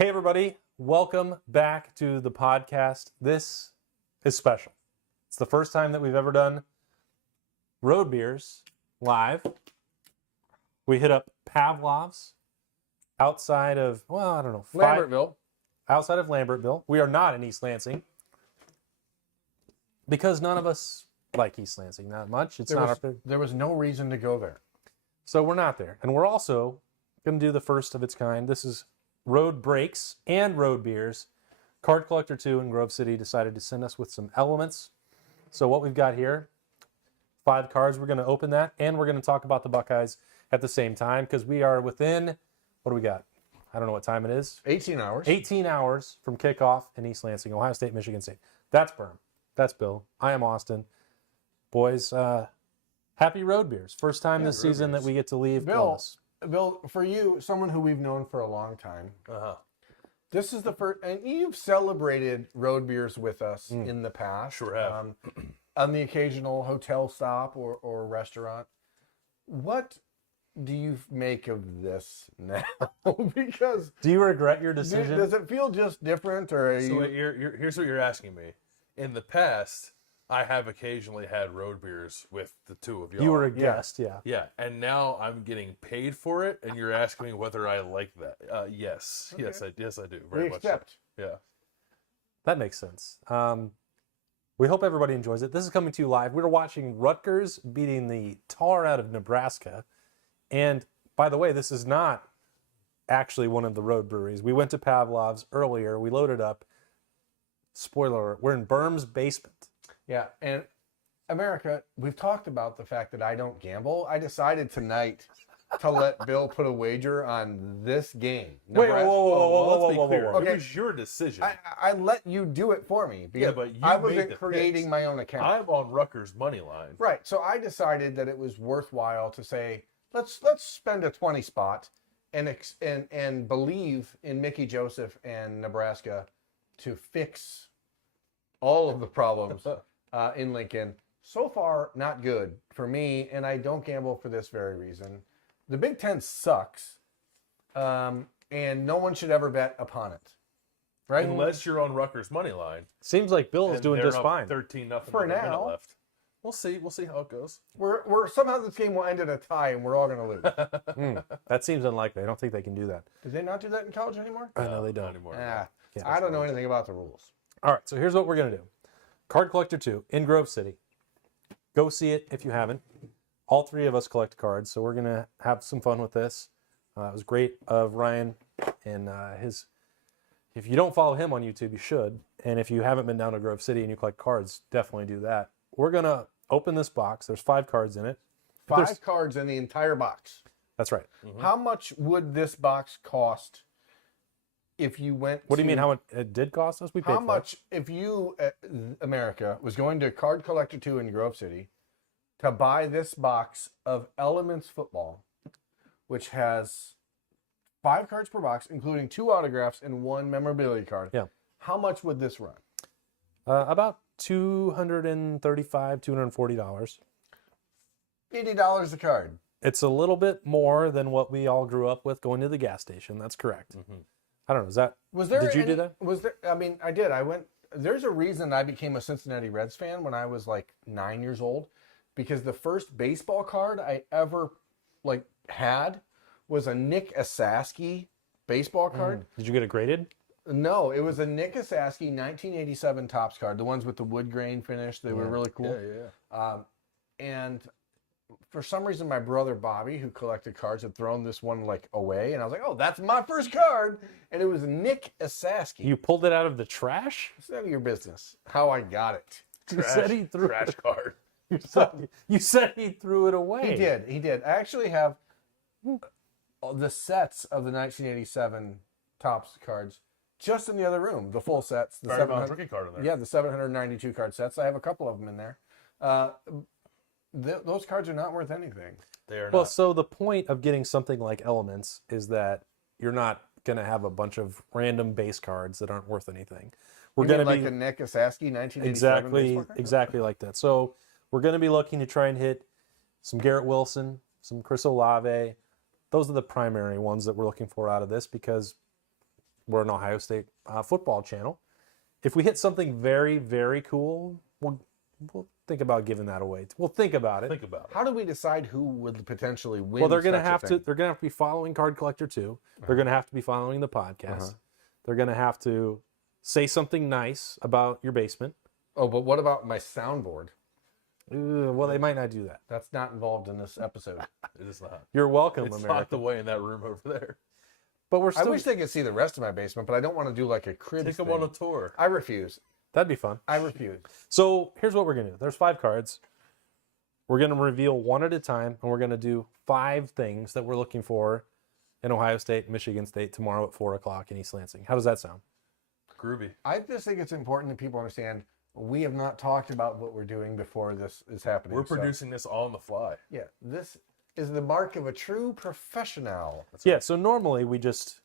Hey, everybody. Welcome back to the podcast. This is special. It's the first time that we've ever done road beers live. We hit up Pavlov's outside of, well, I don't know. Lambertville. Outside of Lambertville. We are not in East Lansing because none of us like East Lansing that much. There was no reason to go there. So we're not there. And we're also going to do the first of its kind. This is Road Breaks and Road Beers. Card Collector 2 in Grove City decided to send us with some elements. So what we've got here, 5 cards. We're going to open that, and we're going to talk about the Buckeyes at the same time because we are within, what do we got? I don't know what time it is. 18 hours. 18 hours from kickoff in East Lansing, Ohio State, Michigan State. That's Berm. That's Bill. I am Austin. Boys, happy Road Beers. First time this season that we get to leave Columbus. Bill, for you, someone who we've known for a long time, this is the first, and you've celebrated road beers with us in the past. Sure have. On the occasional hotel stop or restaurant. What do you make of this now? Because do you regret your decision? Does it feel just different, or are so here's what you're asking me. In the past, I have occasionally had road beers with the two of y'all. You were a guest, yeah. Yeah, and now I'm getting paid for it, and you're asking me whether I like that. Yes. Okay. Yes, I do. Very we much accept. So. Yeah. That makes sense. We hope everybody enjoys it. This is coming to you live. We're watching Rutgers beating the tar out of Nebraska. And by the way, this is not actually one of the road breweries. We went to Pavlov's earlier. We loaded up. Spoiler alert, we're in Berm's basement. Yeah, and America, we've talked about the fact that I don't gamble. I decided tonight to let Bill put a wager on this game. Wait, whoa, Let's be clear. Okay. It was your decision. I let you do it for me because but you I made wasn't the creating picks. my own account. I'm on Rutgers money line. Right, so I decided that it was worthwhile to say, let's spend a 20 spot and believe in Mickey Joseph and Nebraska to fix all of the problems in Lincoln. So far, not good for me, and I don't gamble for this very reason. The Big Ten sucks, and no one should ever bet upon it. Right? Unless you're on Rutgers money line. Seems like Bill is And doing they're just up fine. 13-0 For with a minute now. left. We'll see how it goes. We're somehow this game will end in a tie, and we're all going to lose. That seems unlikely. I don't think they can do that. Did they not do that in college anymore? I know they Not don't. anymore. I don't know anything about the rules. All right, so here's what we're going to do. Card Collector 2 in Grove City. Go see it if you haven't. All 3 of us collect cards, so we're going to have some fun with this. It was great of Ryan and his... If you don't follow him on YouTube, you should. And if you haven't been down to Grove City and you collect cards, definitely do that. We're going to open this box. There's 5 cards in it. 5 cards in the entire box. That's right. How much would this box cost if you went What do you mean how much it did cost us? We paid How for much if you, America, was going to Card Collector 2 in Grove City to buy this box of Elements Football, which has 5 cards per box, including 2 autographs and 1 memorabilia card. Yeah. How much would this run? About $235, $240. $80 a card. It's a little bit more than what we all grew up with going to the gas station. That's correct. I don't know. Is that Did you do that? Was there? I mean, I did. I went. There's a reason I became a Cincinnati Reds fan when I was like 9 years old, because the first baseball card I ever had was a Nick Asaski baseball card. Did you get it graded? No, it was a Nick Asaski 1987 Topps card, the ones with the wood grain finish. They were really cool. Yeah. And for some reason, my brother Bobby, who collected cards, had thrown this one away, and I was like, "Oh, that's my first card!" And it was Nick Asaski. You pulled it out of the trash? It's none of your business how I got it. You said he threw Trash card. You said he threw it away. He did. I actually have the sets of the 1987 Topps cards just in the other room. The full sets. The Very rookie card in there. Yeah, the 792 card sets. I have a couple of them in there. Those cards are not worth anything. They are Well, not. so the point of getting something like Elements is that you're not going to have a bunch of random base cards that aren't worth anything. We're You mean going to like be a Nick Asaski 1987 baseball card? exactly like that. So we're going to be looking to try and hit some Garrett Wilson, some Chris Olave. Those are the primary ones that we're looking for out of this because we're an Ohio State football channel. If we hit something very, very cool, we'll think about giving that away. We'll think about it. Think about it. How do we decide who would potentially win? Well, they're going to such a have to. thing? They're going to have to be following Card Collector 2. They're going to have to be following the podcast. They're going to have to say something nice about your basement. Oh, but what about my soundboard? Well, they might not do that. That's not involved in this episode. It is not. You're welcome, It's America. locked away in that room over there. But we're I still. wish they could see the rest of my basement, but I don't want to do like a crib. Take them on a tour. I refuse. That'd be fun. I refuse. So here's what we're going to do. There's 5 cards. We're going to reveal one at a time, and we're going to do 5 things that we're looking for in Ohio State and Michigan State tomorrow at 4 o'clock in East Lansing. How does that sound? Groovy. I just think it's important that people understand we have not talked about what we're doing before this is happening. We're So, producing this all on the fly. yeah, this is the mark of a true professional. Yeah, so normally we just...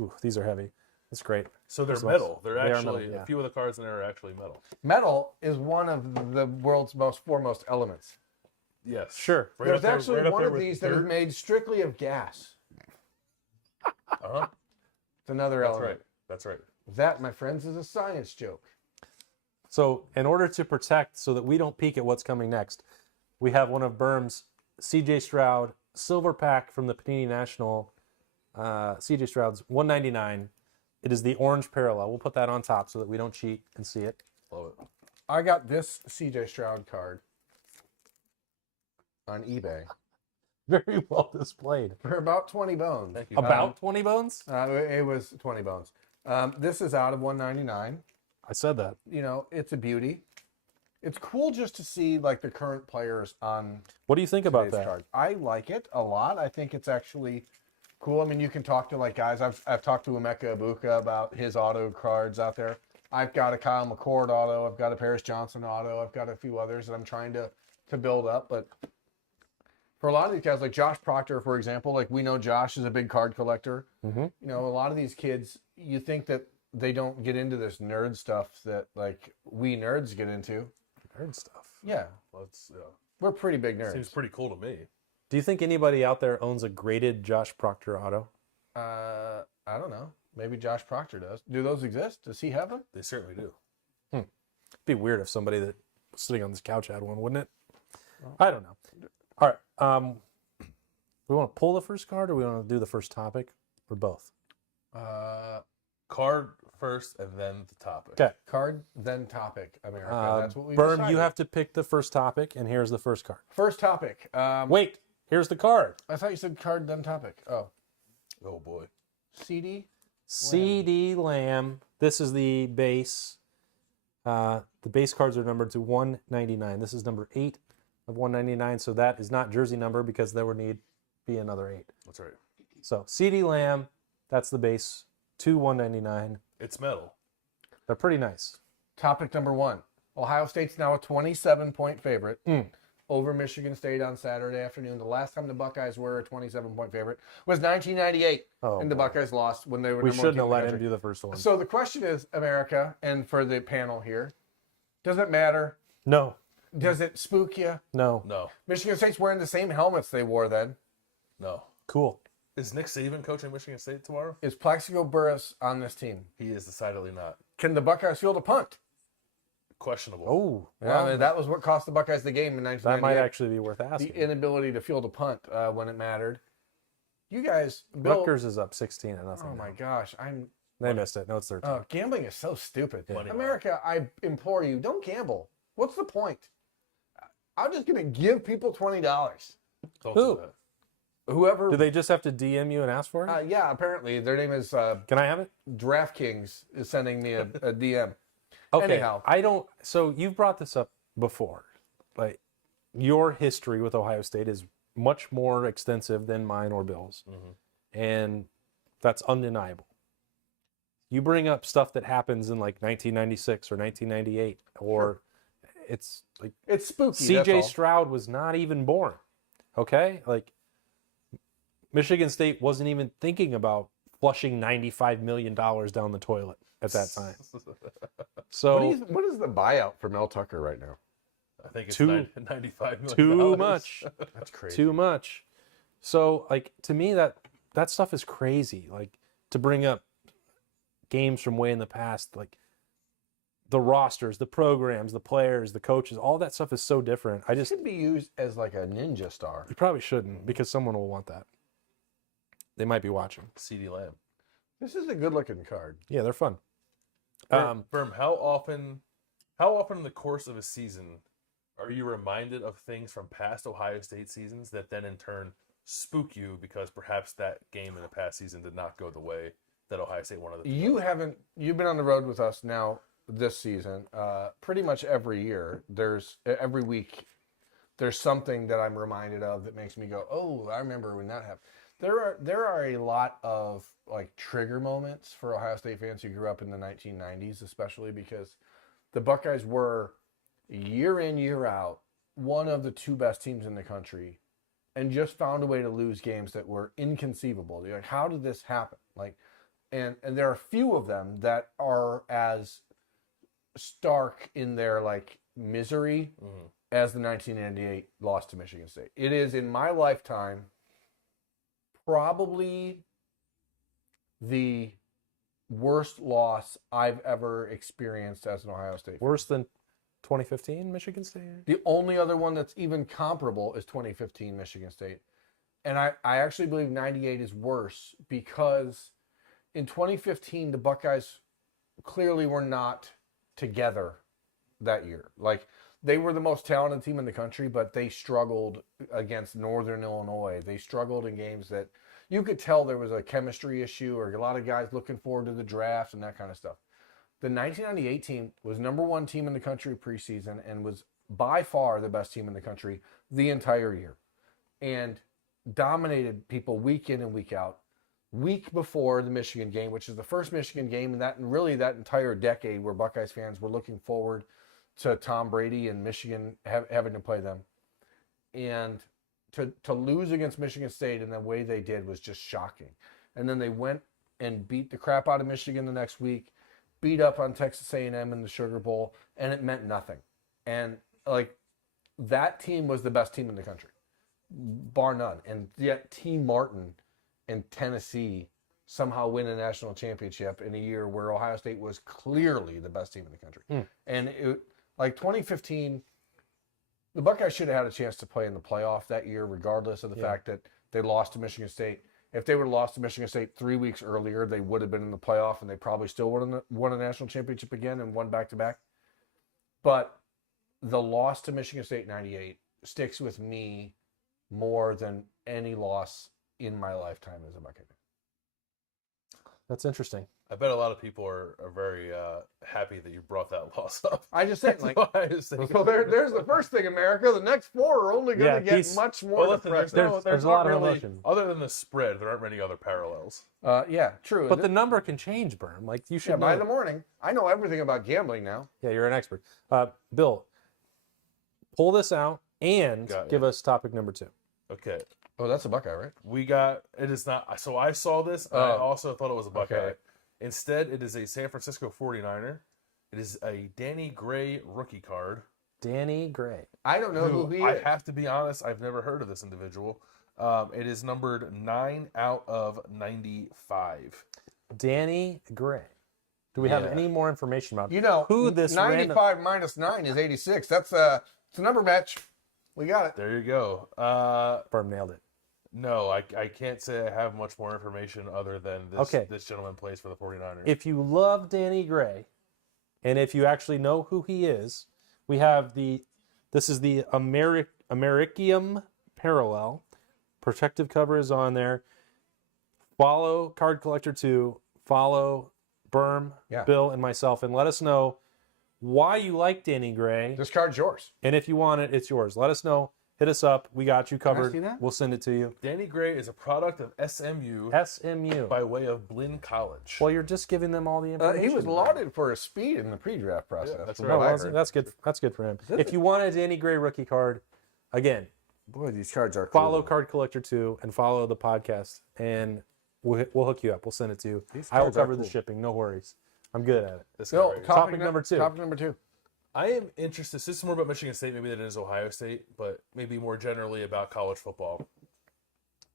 Ooh, these are heavy. That's great. So they're This metal. one's- They're they are actually metal, yeah. a few of the cards in there are actually metal. Metal is one of the world's most foremost elements. Yes. Sure. Right There's up there- actually right up one there of with these that is dirt. made strictly of gas. Uh-huh. It's another That's element. right. That's right. That, my friends, is a science joke. So in order to protect so that we don't peek at what's coming next, we have one of Berm's CJ Stroud silver pack from the Panini National. CJ Stroud's 199. It is the orange parallel. We'll put that on top so that we don't cheat and see it. Love it. I got this CJ Stroud card on eBay Very well displayed. for about 20 bones. Thank you. About 20 bones? It was 20 bones. This is out of 199. I said that. You know, it's a beauty. It's cool just to see like the current players on What do you think about today's that? card. I like it a lot. I think it's actually cool. I mean, you can talk to like guys. I've talked to Emeka Ibuka about his auto cards out there. I've got a Kyle McCord auto. I've got a Paris Johnson auto. I've got a few others that I'm trying to build up. But for a lot of these guys, like Josh Proctor, for example, like we know Josh is a big card collector. Mm-hmm. You know, a lot of these kids, you think that they don't get into this nerd stuff that like we nerds get into. Nerd stuff. Yeah, Let's, we're pretty big nerds. seems pretty cool to me. Do you think anybody out there owns a graded Josh Proctor auto? I don't know. Maybe Josh Proctor does. Do those exist? Does he have them? They certainly do. It'd be weird if somebody that was sitting on this couch had one, wouldn't it? I don't know. All right. We want to pull the first card or we want to do the first topic or both? Card first and then the topic. Okay. Card, then topic, America. That's what we Berm, decided. you have to pick the first topic, and here's the first card. First topic. Wait, here's the card. I thought you said card, then topic. Oh. Oh boy. CD? CD Lamb. This is the base. The base cards are numbered to 199. This is number 8 of 199, so that is not jersey number because there would need be another 8. That's right. So CD Lamb, that's the base, to 199. It's metal. They're pretty nice. Topic number 1. Ohio State's now a 27-point favorite over Michigan State on Saturday afternoon. The last time the Buckeyes were a 27-point favorite was 1998, Oh, and the boy. Buckeyes lost when they were We number one shouldn't team have in the let him country. do the first one. So the question is, America, and for the panel here, does it matter? No, Does it spook you? no. No. Michigan State's wearing the same helmets they wore then. No. Cool. Is Nick Saban coaching Michigan State tomorrow? Is Plaxico Burress on this team? He is decidedly not. Can the Buckeyes field a punt? Questionable. Oh, Yeah, well, that was what cost the Buckeyes the game in that 1998. might actually be worth the asking. inability to field a punt when it mattered. You guys, Bill. Rutgers is up 16 to nothing. Oh my now. gosh, They missed it. No, it's 13. gambling is so stupid. Money America, I implore you, don't gamble. What's the point? I'm just gonna give people $20. Don't Who? do that. Whoever. Do they just have to DM you and ask for it? Yeah, apparently their name is Can I have it? DraftKings is sending me a DM. Okay. Anyhow. I don't. So you've brought this up before. Like your history with Ohio State is much more extensive than mine or Bill's, and that's undeniable. You bring up stuff that happens in like 1996 or 1998, or it's like It's spooky. that's CJ all. Stroud was not even born. Okay, like Michigan State wasn't even thinking about flushing $95 million down the toilet at that time. So What is the buyout for Mel Tucker right now? I think it's Too- $95 million. too much. That's crazy. Too much. So like to me that stuff is crazy. Like to bring up games from way in the past, like the rosters, the programs, the players, the coaches, all that stuff is so different. I It just should be used as like a ninja star. you probably shouldn't because someone will want that. They might be watching. CD Lamb. This is a good looking card. Yeah, they're fun. Berm, how often in the course of a season are you reminded of things from past Ohio State seasons that then in turn spook you because perhaps that game in the past season did not go the way that Ohio State wanted it to go? You've been on the road with us now this season. Pretty much every year, every week, there's something that I'm reminded of that makes me go, oh, I remember when that happened. There are a lot of like trigger moments for Ohio State fans who grew up in the 1990s, especially because the Buckeyes were year in, year out, one of the two best teams in the country, and just found a way to lose games that were inconceivable. You're like, how did this happen? Like, and there are a few of them that are as stark in their like misery as the 1998 loss to Michigan State. It is in my lifetime probably the worst loss I've ever experienced as an Ohio State fan. Worse than 2015 Michigan State? The only other one that's even comparable is 2015 Michigan State. And I actually believe 98 is worse because in 2015, the Buckeyes clearly were not together that year. Like, they were the most talented team in the country, but they struggled against Northern Illinois. They struggled in games that you could tell there was a chemistry issue or a lot of guys looking forward to the draft and that kind of stuff. The 1998 team was number one team in the country preseason and was by far the best team in the country the entire year and dominated people week in and week out. Week before the Michigan game, which is the first Michigan game in that entire decade where Buckeyes fans were looking forward to Tom Brady and Michigan having to play them. And to lose against Michigan State in the way they did was just shocking. And then they went and beat the crap out of Michigan the next week, beat up on Texas A&M in the Sugar Bowl, and it meant nothing. And like that team was the best team in the country, bar none. And yet T. Martin and Tennessee somehow win a national championship in a year where Ohio State was clearly the best team in the country. And it, like 2015, the Buckeyes should have had a chance to play in the playoff that year, regardless of the fact that they lost to Michigan State. If they would have lost to Michigan State 3 weeks earlier, they would have been in the playoff, and they probably still would have won a national championship again and won back-to-back. But the loss to Michigan State in 98 sticks with me more than any loss in my lifetime as a Buckeye fan. That's interesting. I bet a lot of people are very happy that you brought that loss up. I just said, like, That's why I was thinking- so there's the first thing, America. The next four are only going to get he's- much more Well, listen, depressing. There's a lot of emotion. Other than the spread, there aren't many other parallels. Yeah, true. But the number can change, Berm. Like, you should by know. the morning, I know everything about gambling now. Yeah, you're an expert. Bill, pull this out and Got give us topic number 2. Okay. Oh, that's a Buckeye, right? It is not. So I saw this, and I also thought it was a Buckeye. Okay. Instead, it is a San Francisco 49er. It is a Danny Gray rookie card. Danny Gray. I don't know who he I is. have to be honest, I've never heard of this individual. It is numbered 9 out of 95. Danny Gray. Do we have Yeah. any more information about You know, who this 95 minus 9 is 86. It's a number match. We got it. There you go. Berm nailed it. No, I can't say I have much more information other than this gentleman plays for the 49ers. If you love Danny Gray, and if you actually know who he is, we have this is the Americium Parallel. Protective cover is on there. Follow Card Collector 2. Follow Berm, Bill, and myself, and let us know why you like Danny Gray. This card's yours. And if you want it, it's yours. Let us know. Hit us up. We got you covered. see that? We'll send it to you. Danny Gray is a product of SMU SMU. by way of Blinn College. Well, you're just giving them all the information. He was lauded for his speed in the pre-draft process. Yeah, that's from right. No, what I well, heard. that's good. That's good for him. If you want a Danny Gray rookie card, again, Boy, these cards are cool. follow Card Collector 2 and follow the podcast, and we'll hook you up. We'll send it to you. I will cards are cover the cool. shipping. No worries. I'm good at it. This Bill, guy right here. Topic number 2. Topic number 2. I am interested. This is more about Michigan State maybe than it is Ohio State, but maybe more generally about college football.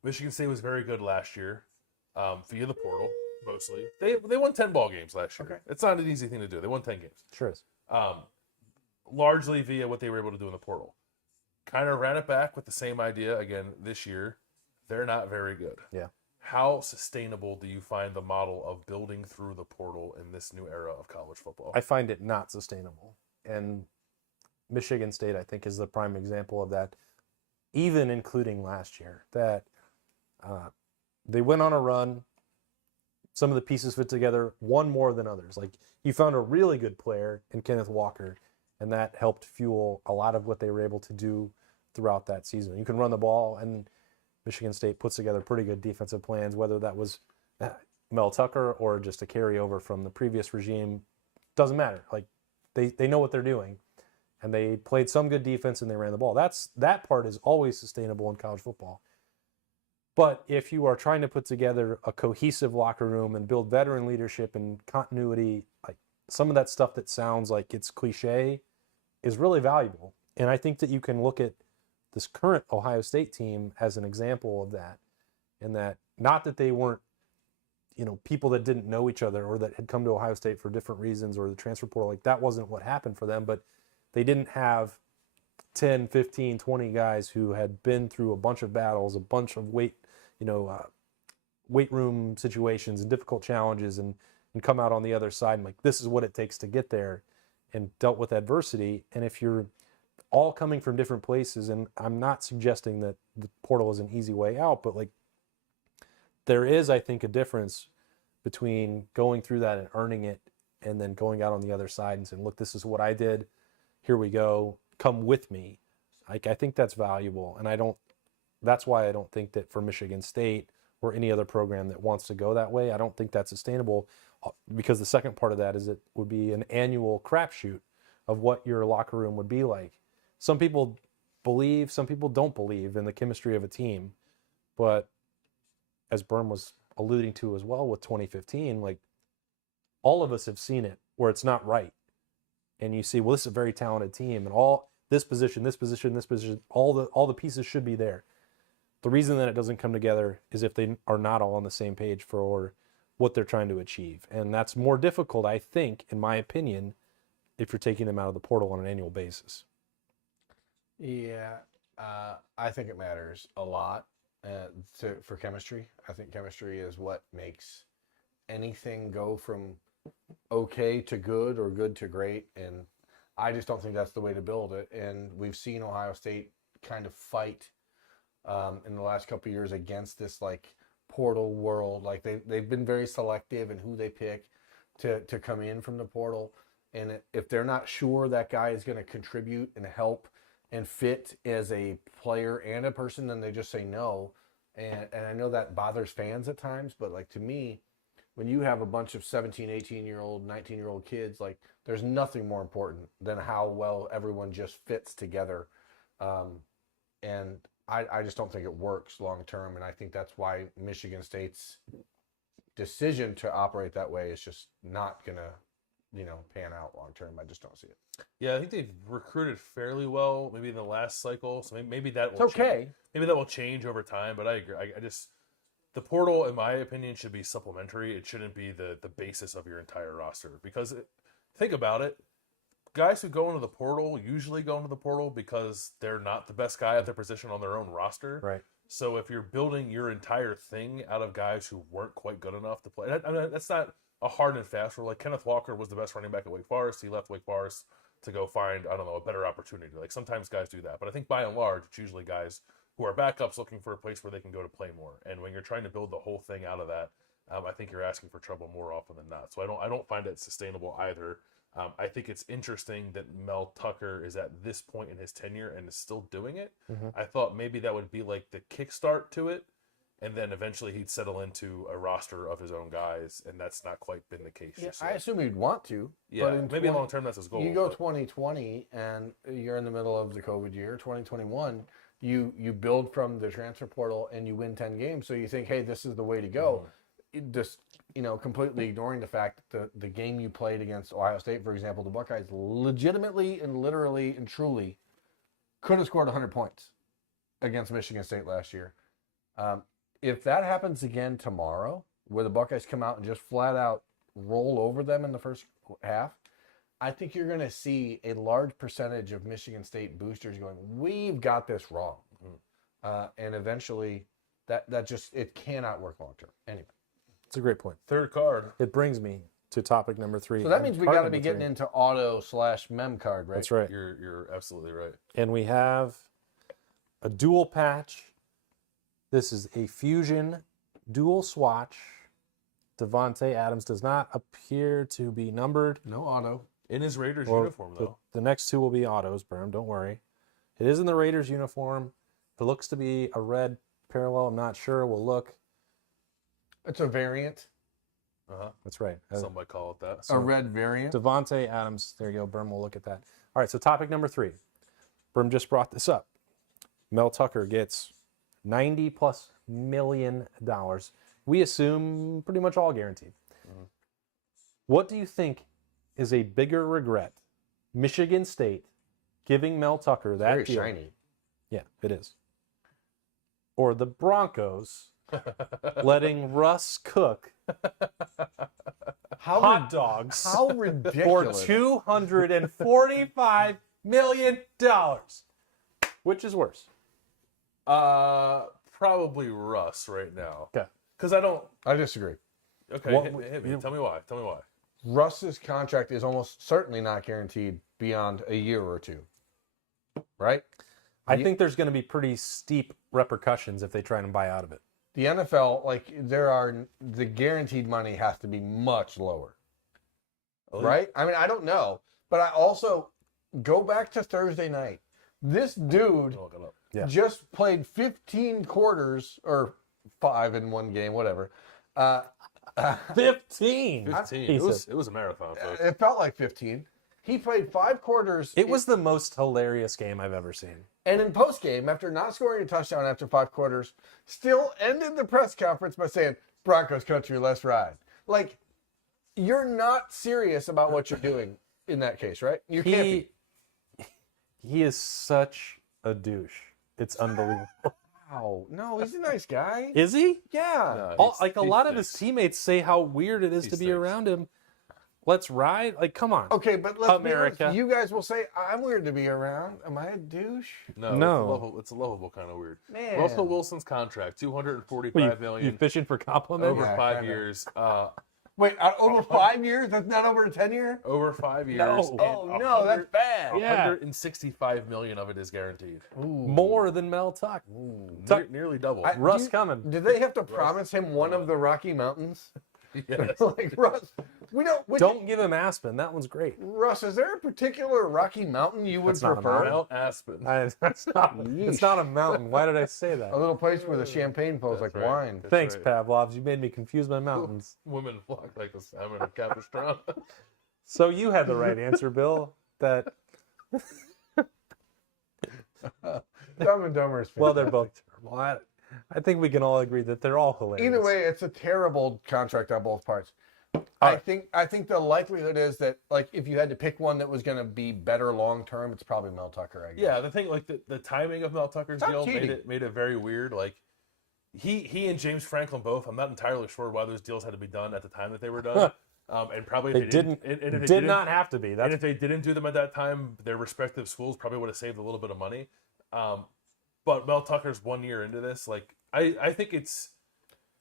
Michigan State was very good last year via the portal. mostly. They won 10 ball games last year. Okay. It's not an easy thing to do. They won 10 games. Sure is. Largely via what they were able to do in the portal. Kind of ran it back with the same idea again this year. They're not very good. Yeah. How sustainable do you find the model of building through the portal in this new era of college football? I find it not sustainable. And Michigan State, I think, is the prime example of that, even including last year, that they went on a run. Some of the pieces fit together, one more than others. Like, you found a really good player in Kenneth Walker, and that helped fuel a lot of what they were able to do throughout that season. You can run the ball, and Michigan State puts together pretty good defensive plans, whether that was Mel Tucker or just a carryover from the previous regime. Doesn't matter. Like, they know what they're doing, and they played some good defense and they ran the ball. That part is always sustainable in college football. But if you are trying to put together a cohesive locker room and build veteran leadership and continuity, like some of that stuff that sounds like it's cliche is really valuable. And I think that you can look at this current Ohio State team as an example of that. And that, not that they weren't, people that didn't know each other or that had come to Ohio State for different reasons or the transfer portal, like that wasn't what happened for them, but they didn't have 10, 15, 20 guys who had been through a bunch of battles, a bunch of weight room situations and difficult challenges and come out on the other side and like, this is what it takes to get there, and dealt with adversity. And if you're all coming from different places, and I'm not suggesting that the portal is an easy way out, but like there is, I think, a difference between going through that and earning it and then going out on the other side and saying, look, this is what I did. Here we go. Come with me. Like, I think that's valuable. And that's why I don't think that for Michigan State or any other program that wants to go that way, I don't think that's sustainable, because the second part of that is it would be an annual crapshoot of what your locker room would be like. Some people believe, some people don't believe in the chemistry of a team. But as Berm was alluding to as well with 2015, like all of us have seen it where it's not right. And you see, well, this is a very talented team and all this position, all the pieces should be there. The reason that it doesn't come together is if they are not all on the same page for what they're trying to achieve. And that's more difficult, I think, in my opinion, if you're taking them out of the portal on an annual basis. Yeah, I think it matters a lot for chemistry. I think chemistry is what makes anything go from okay to good or good to great. And I just don't think that's the way to build it. And we've seen Ohio State kind of fight in the last couple of years against this like portal world. Like they've been very selective in who they pick to come in from the portal. And if they're not sure that guy is going to contribute and help and fit as a player and a person, then they just say no. And I know that bothers fans at times, but like to me, when you have a bunch of 17, 18-year-old, 19-year-old kids, like there's nothing more important than how well everyone just fits together. And I just don't think it works long term. And I think that's why Michigan State's decision to operate that way is just not going to, pan out long term. I just don't see it. Yeah, I think they've recruited fairly well, maybe in the last cycle. So maybe that will It's okay. change. Maybe that will change over time. But I agree. I just the portal, in my opinion, should be supplementary. It shouldn't be the basis of your entire roster. Because think about it, guys who go into the portal usually go into the portal because they're not the best guy at their position on their own roster. Right. So if you're building your entire thing out of guys who weren't quite good enough to play, I mean, that's not a hard and fast rule. Like Kenneth Walker was the best running back at Wake Forest. He left Wake Forest to go find, a better opportunity. Like sometimes guys do that. But I think by and large, it's usually guys who are backups looking for a place where they can go to play more. And when you're trying to build the whole thing out of that, I think you're asking for trouble more often than not. So I don't find it sustainable either. I think it's interesting that Mel Tucker is at this point in his tenure and is still doing it. Mm-hmm. I thought maybe that would be like the kickstart to it, and then eventually he'd settle into a roster of his own guys, and that's not quite been the case. Yeah, just I yet. assume he'd want to. Yeah, but maybe long term that's his goal. You go but- 2020 and you're in the middle of the COVID year. 2021, you build from the transfer portal and you win 10 games. So you think, hey, this is the way to go. Just completely ignoring the fact that the game you played against Ohio State, for example, the Buckeyes legitimately and literally and truly could have scored 100 points against Michigan State last year. If that happens again tomorrow, where the Buckeyes come out and just flat out roll over them in the first half, I think you're going to see a large percentage of Michigan State boosters going, we've got this wrong. And eventually that just, it cannot work long term. Anyway. It's a great point. Third card. It brings me to topic number 3. So that means we Card got to number be getting 3. into auto/mem card, right? That's right. You're absolutely right. And we have a dual patch. This is a fusion dual swatch. Devontae Adams does not appear to be numbered. No auto. In his Raiders Well, uniform, though. The next 2 will be autos, Berm. Don't worry. It is in the Raiders uniform. It looks to be a red parallel. I'm not sure. We'll look. It's a variant. That's right. Some might call it that. A red variant. Devontae Adams. There you go. Berm will look at that. All right. So topic number 3. Berm just brought this up. Mel Tucker gets $90+ million. We assume pretty much all guaranteed. What do you think is a bigger regret? Michigan State giving Mel Tucker that Very deal? shiny. Yeah, it is. Or the Broncos letting Russ cook hot dogs How for ridiculous. $245 million. Which is worse? Probably Russ right now. Okay. Because I don't. I disagree. Okay, What- hit me. Tell me why. Tell me why. Russ's contract is almost certainly not guaranteed beyond a year or two. Right? I think there's going to be pretty steep repercussions if they try and buy out of it. The NFL, the guaranteed money has to be much lower. Right? I mean, I don't know. But I also go back to Thursday night. This dude Look it up. Yeah. just played 15 quarters or 5 in one game, whatever. 15. 15. He It was said. a marathon, folks. It felt like 15. He played 5 quarters. It was the most hilarious game I've ever seen. And in postgame, after not scoring a touchdown after 5 quarters, still ended the press conference by saying, Broncos country, let's ride. Like, you're not serious about what you're doing in that case, right? You can't be. He is such a douche. It's unbelievable. Wow. No, he's a nice guy. Is he? Yeah. No, A lot of his teammates say how weird it is He to be stinks. around him. Let's ride. Like, come on. Okay, but let's be America. honest. You guys will say, I'm weird to be around. Am I a douche? No. It's a lovable kind of weird. Man. Russell Wilson's contract, $245 What, million you fishing for compliments? over Yeah, 5 kinda. years. Wait, over 5 years? That's not over a 10-year? Over 5 years. No. and Oh, no, that's bad. Yeah. $165 million of it is guaranteed. More than Mel Tuck. Tuck- Nearly double. Russ coming. Did they have to promise him one of the Rocky Mountains? Yes. Like, Russ, we don't. Don't give him Aspen. That one's great. Russ, is there a particular Rocky Mountain you would That's not a prefer? Mount Aspen. It's not a mountain. Why did I say A that? little place where the champagne flows like That's right. wine. That's Thanks, right. Pavlovs. You made me confuse my mountains. Women flock like a salmon or Capistrano. So you had the right answer, Bill. That Dumb and Dumber is well, they're fantastic. both terrible. I think we can all agree that they're all hilarious. Either way, it's a terrible contract on both parts. I think the likelihood is that, like, if you had to pick one that was going to be better long term, it's probably Mel Tucker. I guess. Yeah, the thing, like the timing of Mel Tucker's Stop deal cheating. made it very weird. Like he and James Franklin both. I'm not entirely sure why those deals had to be done at the time that they were done. And probably if They didn't. and if they Did didn't- not have to be. And That's if they didn't do them at that time, their respective schools probably would have saved a little bit of money. But Mel Tucker's 1 year into this. Like I think it's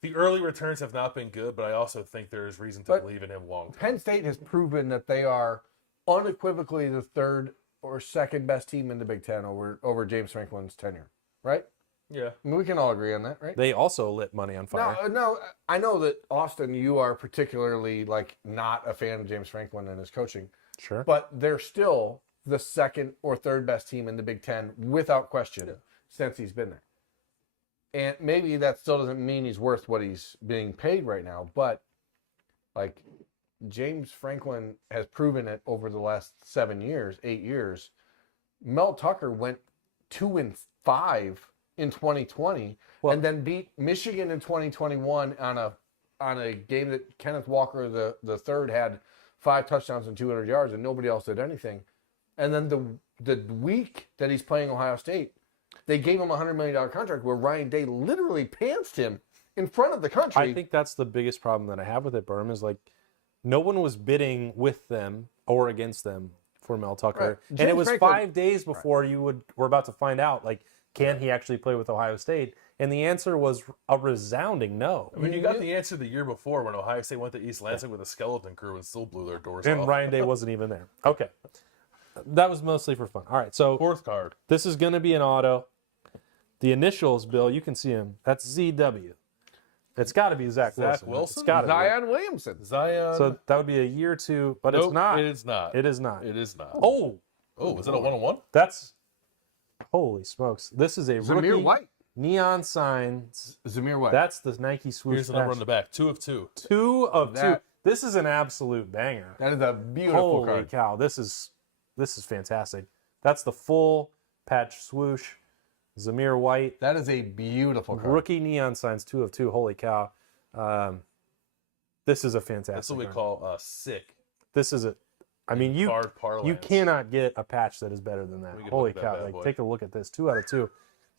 the early returns have not been good, but I also think there is reason to But believe in him long term. Penn State has proven that they are unequivocally the third or second best team in the Big Ten over James Franklin's tenure, right? Yeah. I mean, we can all agree on that, right? they also lit money on fire. No, I know that Austin, you are particularly like not a fan of James Franklin and his coaching, Sure. but they're still the second or third best team in the Big Ten without question since he's been there. And maybe that still doesn't mean he's worth what he's being paid right now, but like James Franklin has proven it over the last 8 years. Mel Tucker went 2-5 in 2020, Well- and then beat Michigan in 2021 on a game that Kenneth Walker the third had 5 touchdowns and 200 yards, and nobody else did anything. And then the week that he's playing Ohio State, they gave him a $100 million contract where Ryan Day literally pantsed him in front of the country. I think that's the biggest problem that I have with it, Berm, is like no one was bidding with them or against them for Mel Tucker. Right. And James it was Franklin- 5 days before we're about to find out, like, can he actually play with Ohio State? And the answer was a resounding no. I mean, you got the answer the year before when Ohio State went to East Lansing with a skeleton crew and still blew their doors And off. Ryan Day wasn't even there. Okay. That was mostly for fun. All right, so Fourth card. this is going to be an auto. The initials, Bill, you can see him. That's ZW. It's got to be Zach Wilson. Wilson? It's got to be. Zion Williamson. Zion. So that would be a year two, but Nope, it's not. It is not. It is not. It is not. Oh, is it a 1-on-1? that's holy smokes! This is a Zamir rookie White. neon signs. Zamir White. That's the Nike swoosh. Here's the number patch. on the back. 2 of 2. 2 of 2. That- This is an absolute banger. That is a beautiful Holy card. cow! This is fantastic. That's the full patch swoosh. Zamir White, That is a beautiful card. rookie neon signs, 2 of 2. Holy cow! This is a fantastic. That's what we card. call sick. This is a. I mean, you Card parlance. you cannot get a patch that is better than that. We can Holy look at that cow! bad Like, boy. take a look at this. 2 out of 2.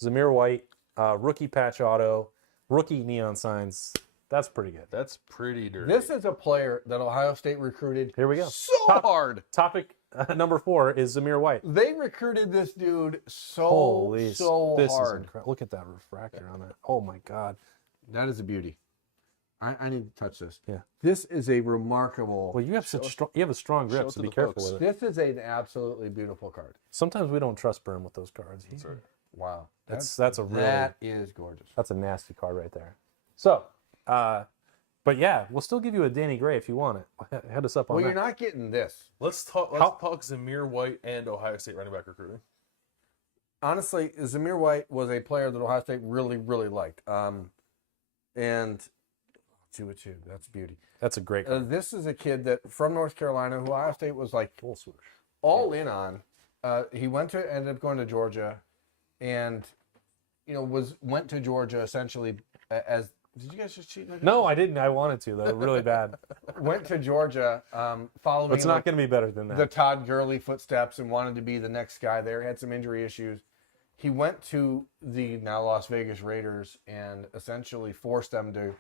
Zamir White, rookie patch auto, rookie neon signs. That's pretty good. That's pretty dirty. This is a player that Ohio State recruited Here we go. so Top- hard. Topic number 4 is Zamir White. They recruited this dude so Holy, Oh, so this hard. is incredible. Look at that refractor on that. Oh my God. That is a beauty. I need to touch this. Yeah. This is a remarkable. Well, you have you have a strong grip, show it so to be the careful folks. with it. This is an absolutely beautiful card. Sometimes we don't trust Berm with those cards. That's right. Wow. That's a really That is gorgeous. that's a nasty card right there. So, but yeah, we'll still give you a Danny Gray if you want it. Head us up on Well, that. you're not getting this. Let's talk Zamir White and Ohio State running back recruiting. Honestly, Zamir White was a player that Ohio State really, really liked. And 2 of 2. That's beauty. That's a great card. This is a kid that from North Carolina who Ohio State was like Full swoosh. all in on. He ended up going to Georgia, and went to Georgia essentially as. Did you guys just cheat? No, I didn't. I wanted to though, really bad. Went to Georgia, following It's not going to be better than that. the Todd Gurley footsteps, and wanted to be the next guy there. Had some injury issues. He went to the now Las Vegas Raiders and essentially forced them to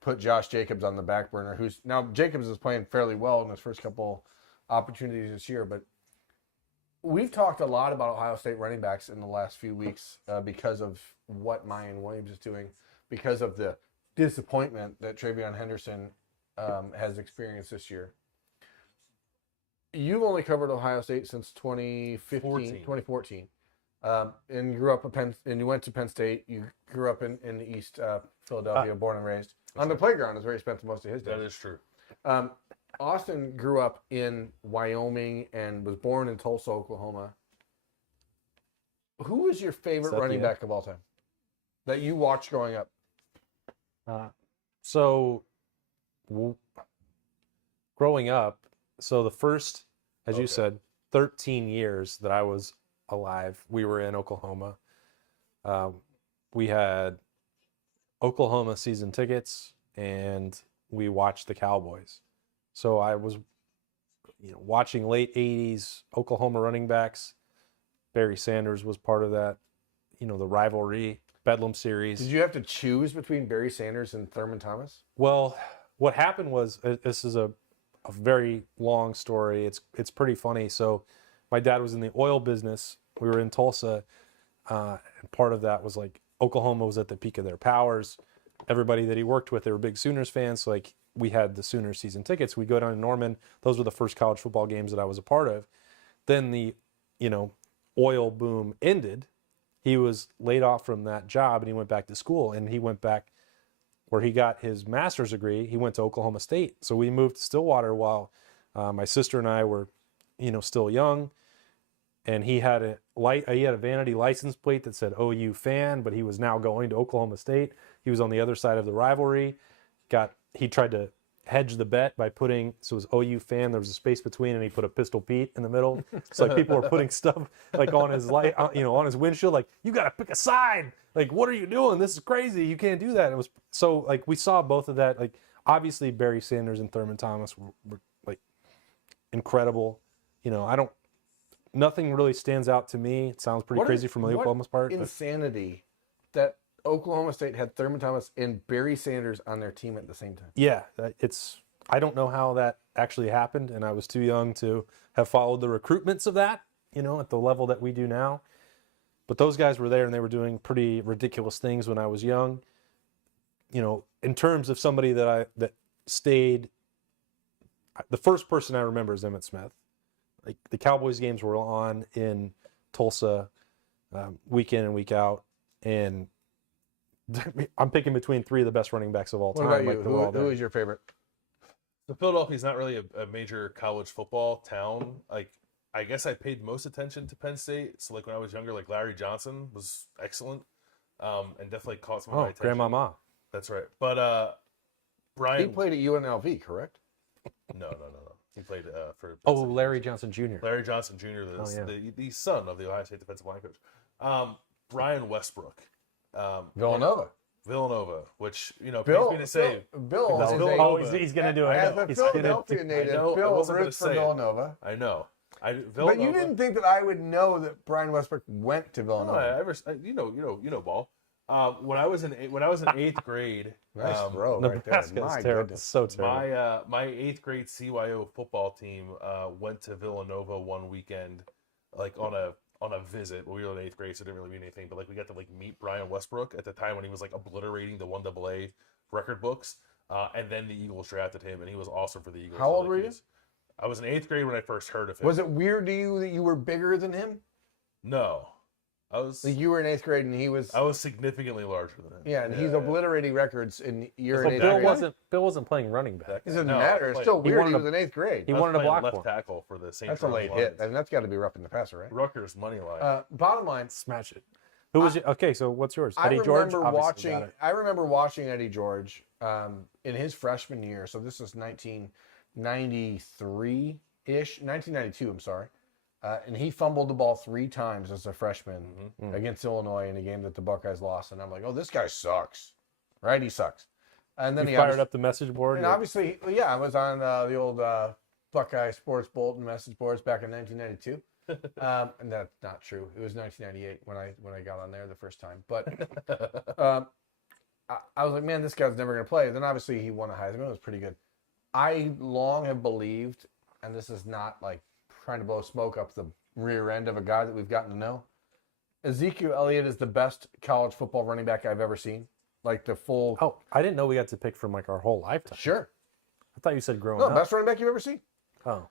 put Josh Jacobs on the back burner. Who's now Jacobs is playing fairly well in his first couple opportunities this year, but we've talked a lot about Ohio State running backs in the last few weeks because of what Mayan Williams is doing, because of the disappointment that Travion Henderson has experienced this year. You've only covered Ohio State since 2014. And you grew up and you went to Penn State. You grew up in East Philadelphia, born and raised. On the playground is where he spent most of his That days. is true. Austin grew up in Wyoming and was born in Tulsa, Oklahoma. Who was your favorite that running the- back of all time that you watched growing up? So, growing up, so the first, as you Okay. said, 13 years that I was alive, we were in Oklahoma. We had Oklahoma season tickets, and we watched the Cowboys. So I was, watching late 80s Oklahoma running backs. Barry Sanders was part of that, the rivalry, Bedlam series. Did you have to choose between Barry Sanders and Thurman Thomas? Well, what happened was, this is a very long story. It's pretty funny. So my dad was in the oil business. We were in Tulsa. And part of that was like Oklahoma was at the peak of their powers. Everybody that he worked with, they were big Sooners fans. So like we had the Sooners season tickets. We go down to Norman. Those were the first college football games that I was a part of. Then the, oil boom ended. He was laid off from that job and he went back to school, and he went back where he got his master's degree. He went to Oklahoma State. So we moved to Stillwater while my sister and I were, still young. And he had a vanity license plate that said OU fan, but he was now going to Oklahoma State. He was on the other side of the rivalry. He tried to hedge the bet by putting, so it was OU fan, there was a space between, and he put a Pistol Pete in the middle. So like people were putting stuff like on his light, on his windshield, like, you got to pick a side. Like, what are you doing? This is crazy. You can't do that. It was so like we saw both of that. Like obviously Barry Sanders and Thurman Thomas were like incredible. Nothing really stands out to me. It sounds pretty crazy from the Oklahoma's part. But Insanity that Oklahoma State had Thurman Thomas and Barry Sanders on their team at the same time. Yeah, I don't know how that actually happened, and I was too young to have followed the recruitments of that, at the level that we do now. But those guys were there, and they were doing pretty ridiculous things when I was young. In terms of somebody that stayed, the first person I remember is Emmitt Smith. Like the Cowboys games were on in Tulsa, week in and week out, and I'm picking between three of the best running backs of all time. What about you? they're all Who there. is your favorite? So Philadelphia's not really a major college football town. Like, I guess I paid most attention to Penn State. So, like, when I was younger, like, Larry Johnson was excellent, and definitely caught some of my attention. Grandmama. That's right. But Brian... He played at UNLV, correct? No. He played for... Penn Oh, State. Larry Johnson Jr. Larry Johnson Jr., the son of the Ohio State defensive line coach. Brian Westbrook. Villanova, which, pains me to say... Bill he's going to do it. As a He's Philadelphia native, Bill wasn't gonna roots for say it. Villanova. I know. But you didn't think that I would know that Brian Westbrook went to Villanova. You know ball. When I was in eighth grade, Nice throw Nebraska right there. is My terrible. goodness. So terrible. my eighth grade CYO football team went to Villanova one weekend, like on a visit. We were in eighth grade, so it didn't really mean anything. But like we got to meet Brian Westbrook at the time when he was like obliterating the 1AA record books, and then the Eagles drafted him, and he was awesome for the Eagles. How old were you? I was in eighth grade when I first heard of him. Was it weird to you that you were bigger than him? No, I was. Like you were in eighth grade and he was. I was significantly larger than him. Yeah, and he's obliterating records, and you're in eighth Bill grade. wasn't playing running back. It doesn't No, matter. It's like- still He weird. wanted He to- was in eighth grade. He I was wanted to playing block left for him. tackle for the St. That's a Charles late Lions. hit, and that's got to be roughing the passer, right? Rutgers money line. Bottom line, Smash it. Who was you? Okay, so what's yours? Eddie I George. remember Obviously got watching. it. I remember watching Eddie George in his freshman year. So this is 1993 ish, 1992. I'm sorry, and he fumbled the ball 3 times as a freshman against Illinois in a game that the Buckeyes lost. And I'm like, oh, this guy sucks, right? He sucks. And then You he fired up the message board. And obviously, I was on the old Buckeye Sports Bulletin message boards back in 1992. And that's not true. It was 1998 when I got on there the first time. But I was like, man, this guy's never going to play. Then obviously he won a Heisman. It was pretty good. I long have believed, and this is not like trying to blow smoke up the rear end of a guy that we've gotten to know, Ezekiel Elliott is the best college football running back I've ever seen. Like the full. Oh, I didn't know we got to pick from our whole lifetime. Sure. I thought you said growing No, up. best running back you've ever seen. Oh,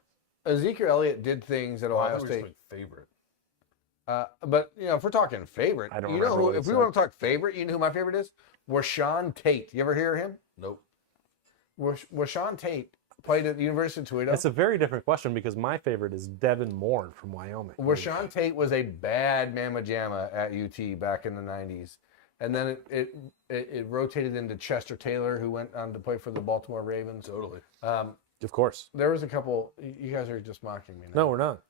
Ezekiel Elliott did things at I Ohio thought we were State. just doing favorite. But if we're talking favorite, I don't you know remember who, what if he we said. want to talk favorite, you know who my favorite is? Washawn Tate. You ever hear of him? Nope. Washawn Tate played at the University of Toledo. it's a very different question because my favorite is Devin Moore from Wyoming. Washawn Tate was a bad mamma jamma at UT back in the 90s. And then it rotated into Chester Taylor, who went on to play for the Baltimore Ravens. Totally. Of course. There was a couple. You guys are just mocking me now. No, we're not.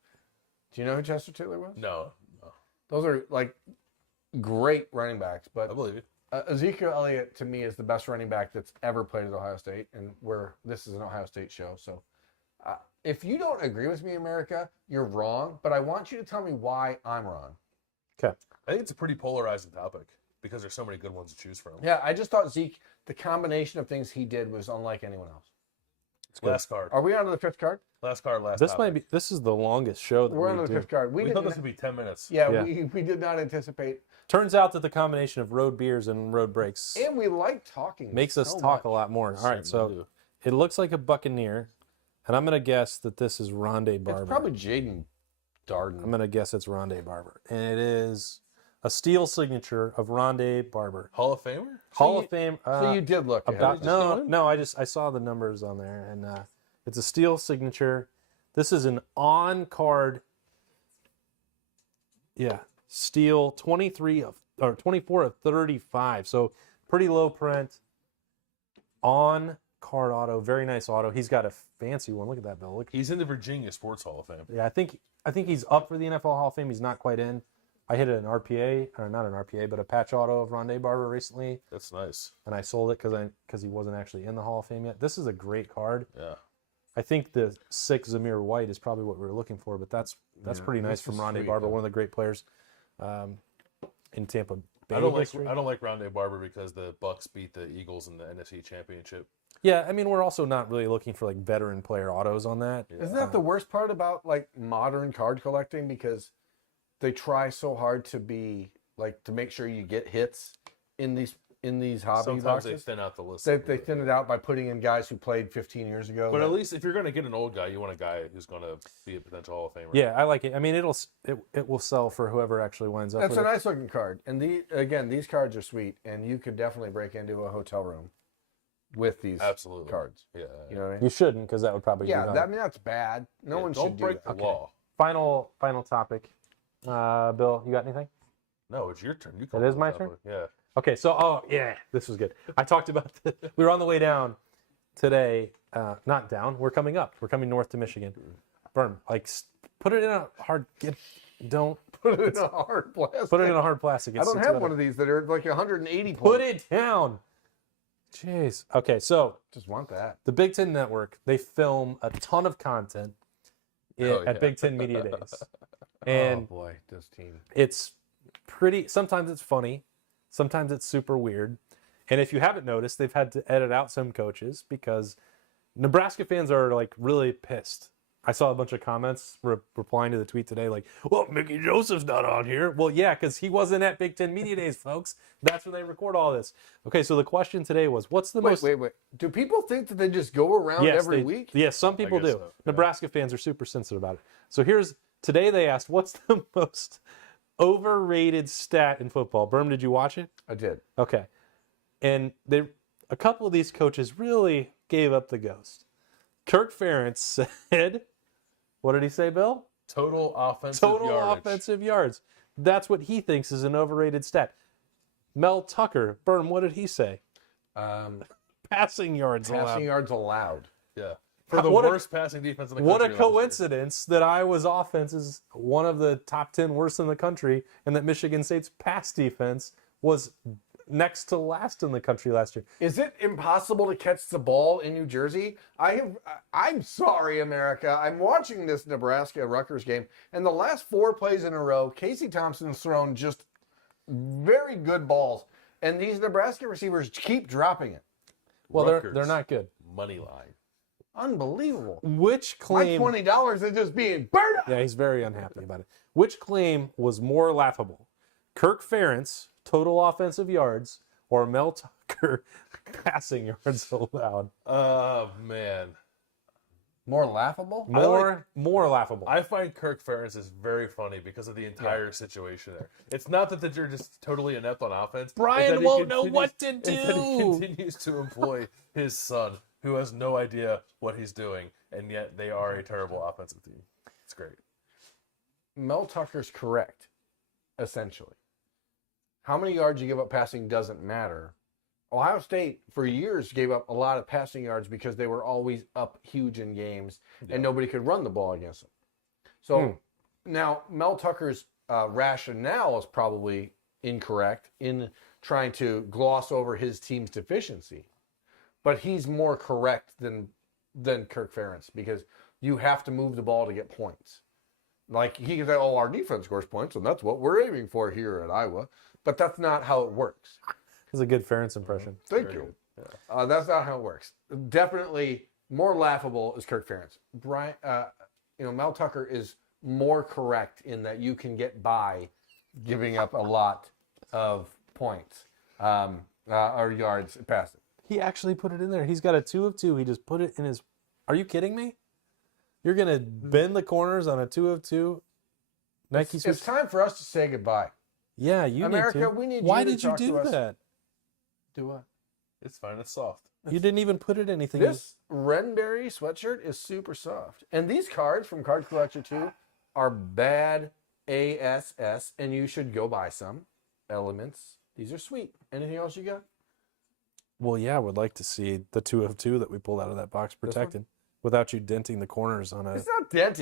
Do you know who Chester Taylor was? No. Those are like great running backs. I But believe you. Ezekiel Elliott, to me, is the best running back that's ever played at Ohio State. And this is an Ohio State show. So if you don't agree with me, America, you're wrong. But I want you to tell me why I'm wrong. Okay. I think it's a pretty polarizing topic because there's so many good ones to choose from. Yeah, I just thought Zeke, the combination of things he did was unlike anyone else. Last card. Are we on to the fifth card? Last card. Last. This topic. might be. This is the longest show that We're on we to the do. fifth card. We didn't- thought this would be 10 minutes. Yeah, Yeah. We did not anticipate. Turns out that the combination of road beers and road breaks And we like talking. makes us so talk much. a lot more. All right, Certainly so do. it looks like a Buccaneer, and I'm going to guess that this is Rondé Barber. It's probably Jaden Darden. I'm going to guess it's Rondé Barber, and it is a steel signature of Rondé Barber. Hall of Famer. Hall you- of Fame. So you did look About, ahead. no, I saw the numbers on there, and it's a steel signature. This is an on-card, steel 24 of 35. So pretty low print, on-card auto, very nice auto. He's got a fancy one. Look at that, Bill. Look. He's in the Virginia Sports Hall of Fame. Yeah, I think he's up for the NFL Hall of Fame. He's not quite in. I hit an RPA, or not an RPA, but a patch auto of Rondé Barber recently, That's nice. and I sold it because he wasn't actually in the Hall of Fame yet. This is a great card. Yeah. I think the 6 Zamir White is probably what we were looking for, but that's pretty nice this from is Rondé sweet, Barber, though. one of the great players in Tampa big I don't history. like Rondé Barber because the Bucks beat the Eagles in the NFC Championship. Yeah, I mean, we're also not really looking for like veteran player autos on that. Isn't that the worst part about like modern card collecting? Because they try so hard to be like to make sure you get hits in these hobby Sometimes boxes. they thin out the list. They thin it out by putting in guys who played 15 years ago. But at least if you're going to get an old guy, you want a guy who's going to be a potential Hall of Famer. Yeah, I like it. I mean, it will sell for whoever actually winds up That's with a it. nice looking card. And these cards are sweet, and you could definitely break into a hotel room with these Absolutely. cards. Yeah. You know what I mean? You shouldn't, because that would probably be Yeah, I mean that's bad. No one don't should do break that. the law. Final topic. Bill, you got anything? No, it's your turn. You It is my turn? Yeah. Okay, so this was good. I talked about we were on the way down today. Not down. We're coming up. We're coming north to Michigan. Berm, like put it in a hard. Don't Put it in a hard plastic. put it in a hard plastic. I don't have one of these that are like 180 points. Put it down. Jeez. Okay, so Just want that. the Big Ten Network, they film a ton of content at Big Ten Media Days, and oh boy, this team. it's pretty. Sometimes it's funny, sometimes it's super weird, and if you haven't noticed, they've had to edit out some coaches because Nebraska fans are like really pissed. I saw a bunch of comments replying to the tweet today, like, "Well, Mickey Joseph's not on here." Well, yeah, because he wasn't at Big Ten Media Days, folks. That's where they record all this. Okay, so the question today was, "What's the most?" Wait. Do people think that they just go around every week? Yes, some people guess do. so, yeah. Nebraska fans are super sensitive about it. So today they asked, "What's the most overrated stat in football?" Berm, did you watch it? I did. Okay, and a couple of these coaches really gave up the ghost. Kirk Ferentz said, what did he say, Bill? Total offensive Total yardage. offensive yards. That's what he thinks is an overrated stat. Mel Tucker, Berm, what did he say? Passing yards allowed. Passing yards allowed. Yeah. For the What a- worst passing defense in the What country. a last year. coincidence that Iowa's offense is one of the top 10 worst in the country and that Michigan State's pass defense was next to last in the country last year. Is it impossible to catch the ball in New Jersey? I'm sorry, America. I'm watching this Nebraska-Rutgers game, and the last 4 plays in a row, Casey Thompson's thrown just very good balls, and these Nebraska receivers keep dropping it. Well, Rutgers. they're not good. Money line. Unbelievable. Which My claim... $20 is just being burned up. Yeah, he's very unhappy about it. Which claim was more laughable? Kirk Ferentz, total offensive yards, or Mel Tucker, passing yards allowed? Oh, man. More laughable? More laughable. I find Kirk Ferentz is very funny because of the entire situation there. It's not that they're just totally inept on offense. Brian it's that he won't know continues- what to it's that he do. continues to employ his son, who has no idea what he's doing, and yet they are a terrible offensive team. It's great. Mel Tucker's correct, essentially. How many yards you give up passing doesn't matter. Ohio State, for years, gave up a lot of passing yards because they were always up huge in games, and nobody could run the ball against them. So now Mel Tucker's rationale is probably incorrect in trying to gloss over his team's deficiency. But he's more correct than Kirk Ferentz because you have to move the ball to get points. Like he can say, "Oh, our defense scores points, and that's what we're aiming for here at Iowa." But that's not how it works. That's a good Ferentz impression. Thank Very you. good. That's not how it works. Definitely more laughable is Kirk Ferentz. Brian, Mel Tucker is more correct in that you can get by giving up a lot of points or yards passing. He actually put it in there. He's got a 2 of 2. He just put it in his... Are you kidding me? You're going to bend the corners on a 2 of 2? Nike It's switch? time for us to say goodbye. Yeah, you America, need to. we need Why you to did you talk to do us. that? Do what? It's fine. It's soft. You didn't even put it anything. This Renberry sweatshirt is super soft. And these cards from Card Collector 2 are bad ASS, and you should go buy some. Elements. These are sweet. Anything else you got? Well, yeah, I would like to see the 2 of 2 that we pulled out of that box one? protected without you denting the corners on a... It's not dented.